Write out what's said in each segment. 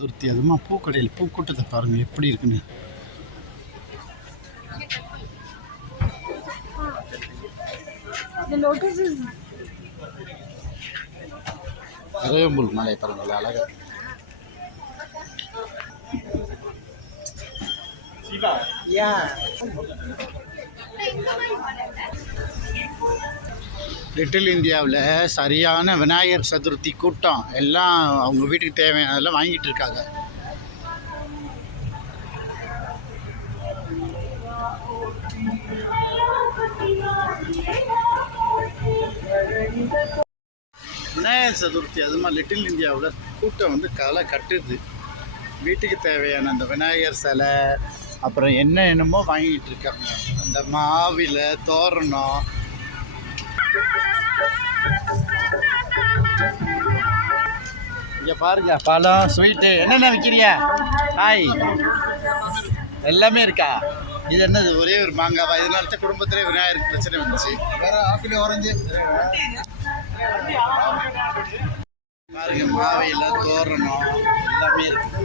துர்த்தி அதுமா பூக்கடையில் பூக்கூட்டத்தை பாருங்கள் எப்படி இருக்குன்னு. அரையம்புல் மலை பாருங்கள் அழகா. லிட்டில் இந்தியாவில் சரியான விநாயகர் சதுர்த்தி கூட்டம். எல்லாம் அவங்க வீட்டுக்கு தேவையானதெல்லாம் வாங்கிட்டு இருக்காங்க. விநாயகர் சதுர்த்தி அதுமா லிட்டில் இந்தியாவில் கூட்டம் வந்து களை கட்டுது. வீட்டுக்கு தேவையான அந்த விநாயகர் சிலை அப்புறம் என்னமோ வாங்கிட்டு இருக்காங்க. அந்த மாவில தோரணம். இங்க பாருங்க பழம் ஸ்வீட்டு என்னென்ன விற்கிறியா? ஹாய், எல்லாமே இருக்கா? இது என்னது ஒரே ஒரு மாங்காவா? இதனால தான் குடும்பத்திலே விநாயகருக்கு பிரச்சனை வந்துச்சு. வேற ஆப்பிள் ஆரஞ்சு பாருங்க, மாவையில் தோரணம் எல்லாமே இருக்கு.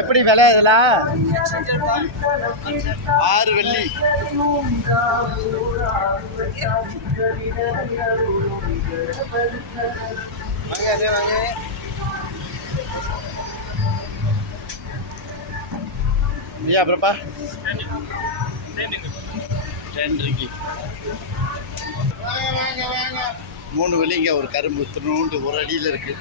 எப்படி விலை இதெல்லாம்? 6 வெள்ளி. ஐயா அப்புறப்பா 10 ரிங்கி. 3 வெள்ளிங்க ஒரு கரும்பு திருநூண்டு ஒரு அடியில் இருக்கு.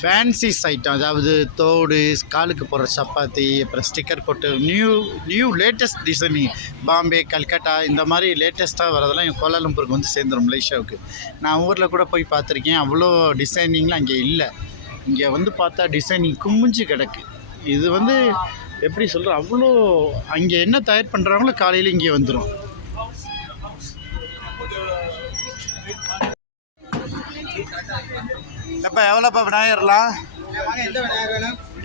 ஃபேன்சிஸ் ஐட்டம், அதாவது தோடு, காலுக்கு போடுற சப்பாத்தி, அப்புறம் ஸ்டிக்கர் போட்டு new latest designing. Bombay, Calcutta இந்த மாதிரி லேட்டஸ்ட்டாக வரதெல்லாம் என் கோலாலம்பூருக்கு வந்து சேர்ந்துடும், மலேசியாவுக்கு. நான் ஊரில் கூட போய் பார்த்துருக்கேன், அவ்வளோ டிசைனிங்லாம் அங்கே இல்லை. இங்கே வந்து பார்த்தா டிசைனிங் குமிஞ்சு கிடக்கு. இது வந்து எப்படி சொல்கிறேன், அவ்வளோ அங்கே என்ன தயார் பண்ணுறாங்களோ காலையில் இங்கே வந்துடும். அப்போ எவ்வளோப்பா விநாயகர்லாம்?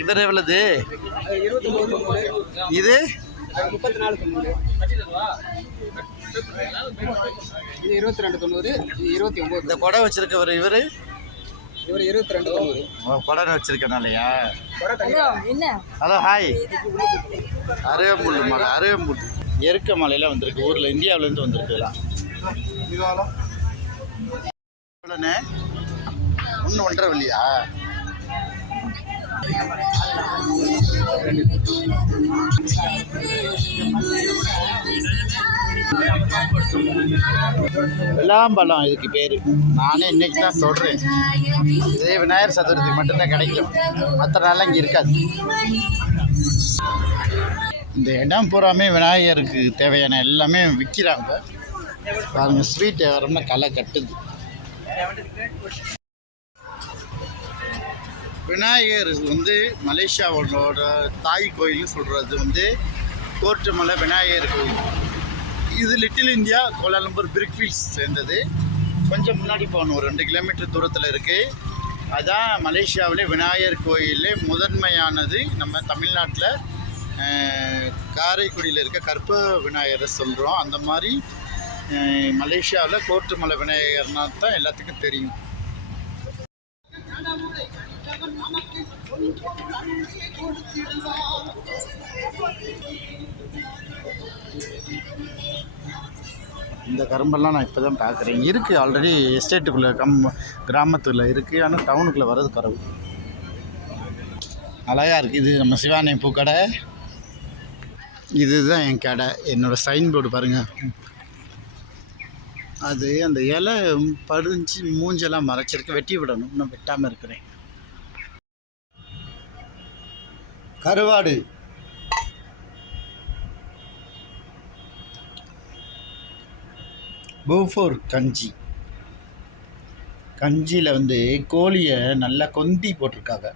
இவர் எவ்வளோது? இது 34.90. 22.90. 29. இந்த கொடை வச்சிருக்கவர் இவர் 22.90. கொடை வச்சிருக்கனாலயா? Hello hi. அருகம்புல் மலை, அருகம்புல் எருக்க மலையில் வந்திருக்கு. ஊரில் இந்தியாவிலேருந்து வந்திருக்குலாம். எவ்வளோண்ணே? 1.5 வெள்ளியா? விளாம்பழம் இதுக்கு பேர். நானே இன்னைக்கு தான் சொல்கிறேன். இதே விநாயகர் சதுர்த்தி மட்டும்தான் கிடைக்கும், மற்ற நாள் இங்கே இருக்காது. இந்த இடம் பூராமே விநாயகருக்கு தேவையான எல்லாமே விற்கிறாங்க. பாருங்க, ஸ்வீட் வியாபாரம்னா களை கட்டுது. விநாயகர் வந்து மலேசியாவோட தாய் கோயில்னு சொல்கிறது வந்து கோர்ட்டுமலை விநாயகர் கோயில். இது லிட்டில் இந்தியா கோலாலம்பூர் பிரிக்ஃபீல்ட்ஸ் சேர்ந்தது. கொஞ்சம் முன்னாடி போகணும், ஒரு 2 கிலோமீட்டர் தூரத்தில் இருக்குது. அதான் மலேசியாவிலே விநாயகர் கோயிலே முதன்மையானது. நம்ம தமிழ்நாட்டில் காரைக்குடியில் இருக்க கற்ப விநாயகரை சொல்கிறோம். அந்த மாதிரி மலேசியாவில் கோர்ட்டுமலை விநாயகர்னா தான் எல்லாத்துக்கும் தெரியும். இந்த கரும்பெல்லாம் நான் இப்போ தான் பார்க்குறேன். இருக்குது ஆல்ரெடி எஸ்டேட்டுக்குள்ளே கிராமத்தில் இருக்குது, ஆனால் டவுனுக்குள்ளே வர்றது குறவு. அழகாக இருக்குது. இது நம்ம சிவானி பூக்கடை. இதுதான் என் கடை. என்னோடய சைன் போர்டு பாருங்கள். அது அந்த இலை படிஞ்சு மூஞ்செல்லாம் மறைச்சிருக்கு, வெட்டி விடணும். இன்னும் வெட்டாமல் இருக்கிறேன். கருவாடு பூஃபோர் கஞ்சி. கஞ்சியில் வந்து கோழியை நல்லா கொந்தி போட்டிருக்காங்க.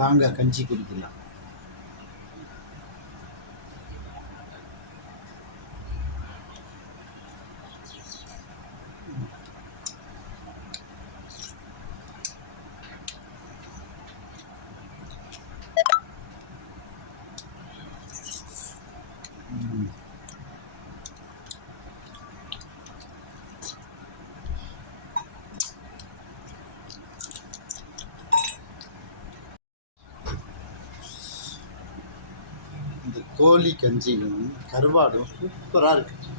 வாங்க கஞ்சி குடிக்கலாம். கோழி கஞ்சியும் கருவாடும் சூப்பராக இருக்குது.